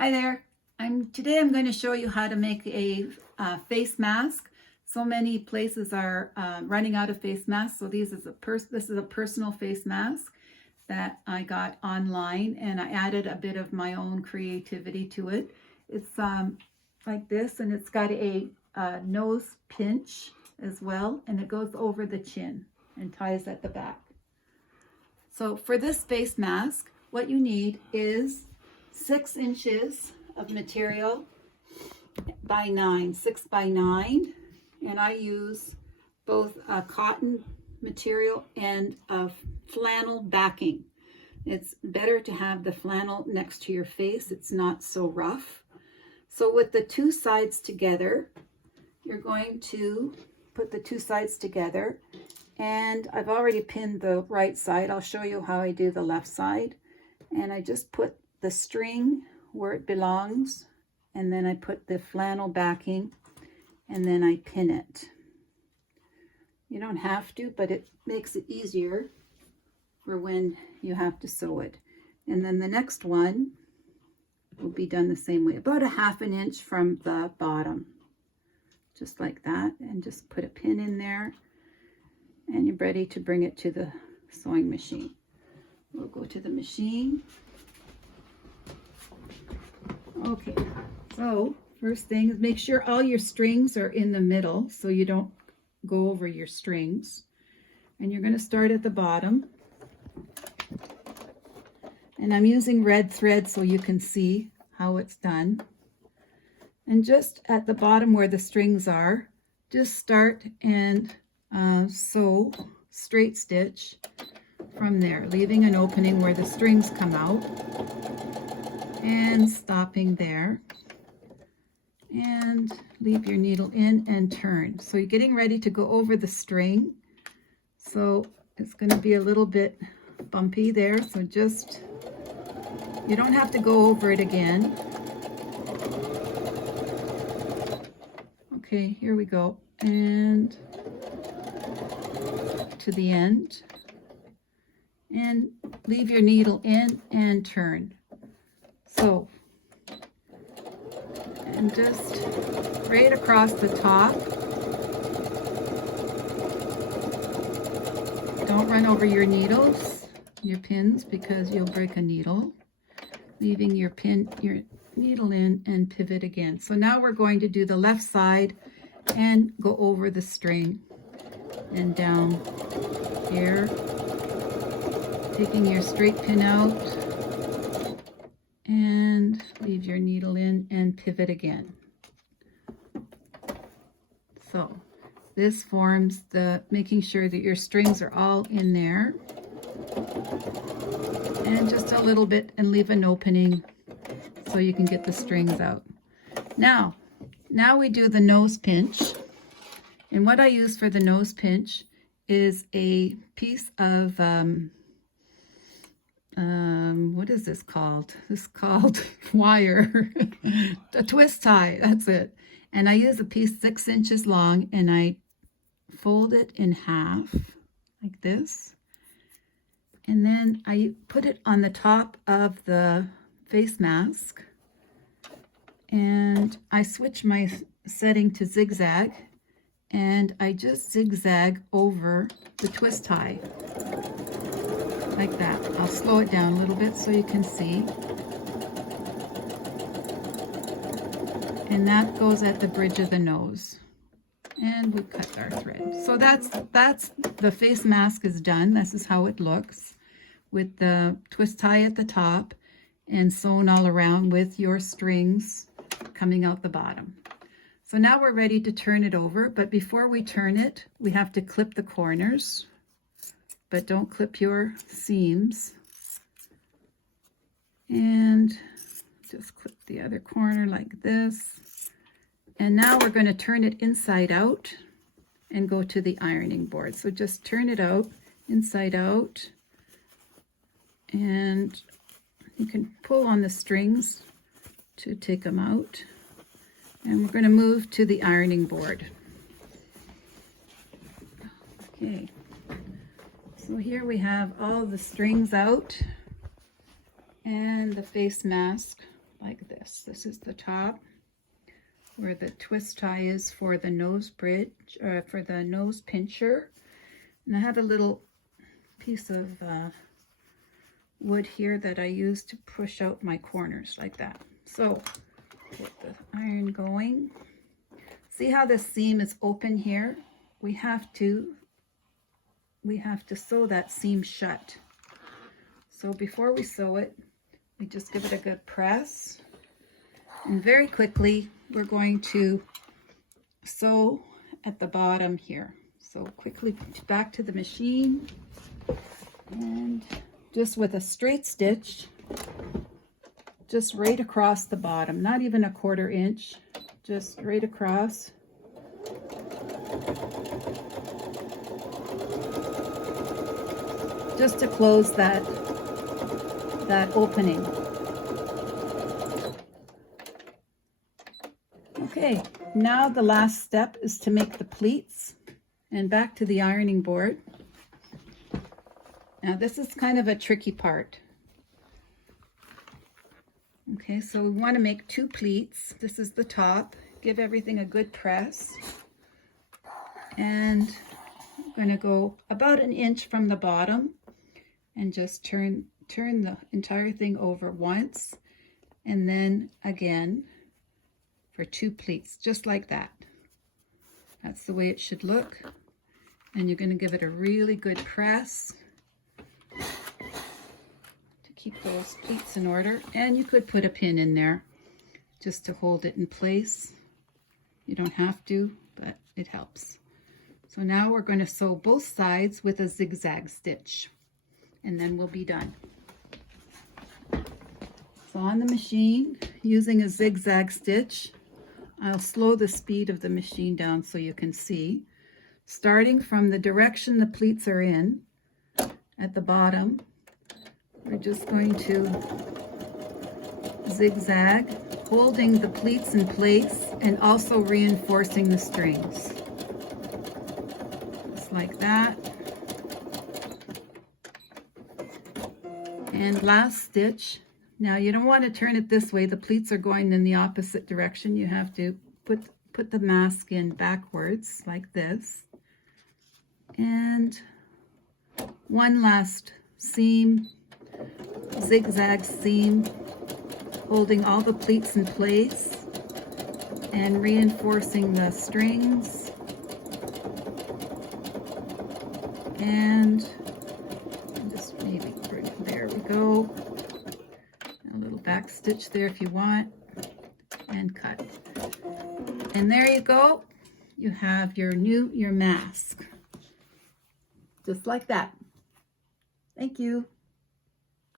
Hi there. Today I'm going to show you how to make a face mask. So many places are running out of face masks. So this is a personal face mask that I got online, and I added a bit of my own creativity to it. It's like this, and it's got a nose pinch as well, and it goes over the chin and ties at the back. So for this face mask, what you need is 6 inches of material by 9, 6 by 9, and I use both a cotton material and a flannel backing. It's better to have the flannel next to your face. It's not so rough. So with the two sides together, you're going to put the two sides together, and I've already pinned the right side. I'll show you how I do the left side. And I just put the string where it belongs, and then I put the flannel backing, and then I pin it. You don't have to, but it makes it easier for when you have to sew it. And then the next one will be done the same way, about 1/2 inch from the bottom, just like that, and just put a pin in there, and you're ready to bring it to the sewing machine. We'll go to the machine. Okay, so first thing is make sure all your strings are in the middle so you don't go over your strings. And you're going to start at the bottom. And I'm using red thread so you can see how it's done. And just at the bottom where the strings are, just start and sew straight stitch from there, leaving an opening where the strings come out and stopping there, and leave your needle in and turn. So you're getting ready to go over the string, so it's going to be a little bit bumpy there, so just, you don't have to go over it again. Okay, here we go, and to the end, and leave your needle in and turn. So, and just right across the top. Don't run over your needles, your pins, because you'll break a needle. Leaving your needle in and pivot again. So now we're going to do the left side and go over the string and down here. Taking your straight pin out and leave your needle in and pivot again. So this forms the, making sure that your strings are all in there, and just a little bit, and leave an opening so you can get the strings out. Now we do the nose pinch, and what I use for the nose pinch is a piece of what is this called? This is called wire, a twist tie, that's it. And I use a piece 6 inches long, and I fold it in half like this. And then I put it on the top of the face mask, and I switch my setting to zigzag, and I just zigzag over the twist tie. Like that. I'll slow it down a little bit so you can see. And that goes at the bridge of the nose. And we cut our thread. So that's the face mask is done. This is how it looks, with the twist tie at the top and sewn all around with your strings coming out the bottom. So now we're ready to turn it over, but before we turn it, we have to clip the corners. But don't clip your seams. And just clip the other corner like this. And now we're going to turn it inside out and go to the ironing board. So just turn it out, inside out. And you can pull on the strings to take them out. And we're going to move to the ironing board. Okay. So here we have all the strings out and the face mask like this. This is the top where the twist tie is for the nose bridge, for the nose pincher. And I have a little piece of wood here that I use to push out my corners like that. So get the iron going. See how this seam is open here? We have to sew that seam shut. So before we sew it, we just give it a good press. And very quickly, we're going to sew at the bottom here. So quickly back to the machine, and just with a straight stitch, just right across the bottom, not even a 1/4 inch, just right across. Just to close that opening. Okay, now the last step is to make the pleats. And back to the ironing board. Now this is kind of a tricky part. Okay, so we want to make 2 pleats. This is the top. Give everything a good press. And I'm going to go about 1 inch from the bottom and just turn the entire thing over once, and then again for 2 pleats, just like that. That's the way it should look. And you're going to give it a really good press to keep those pleats in order. And you could put a pin in there just to hold it in place. You don't have to, but it helps. So now we're going to sew both sides with a zigzag stitch, and then we'll be done. So on the machine, using a zigzag stitch, I'll slow the speed of the machine down so you can see. Starting from the direction the pleats are in, at the bottom, we're just going to zigzag, holding the pleats in place and also reinforcing the strings. Just like that. And last stitch. Now you don't want to turn it this way. The pleats are going in the opposite direction. You have to put the mask in backwards like this. And one last seam, zigzag seam, holding all the pleats in place and reinforcing the strings. And just maybe there we go. A little back stitch there if you want, and cut. And there you go. You have your mask. Just like that. Thank you.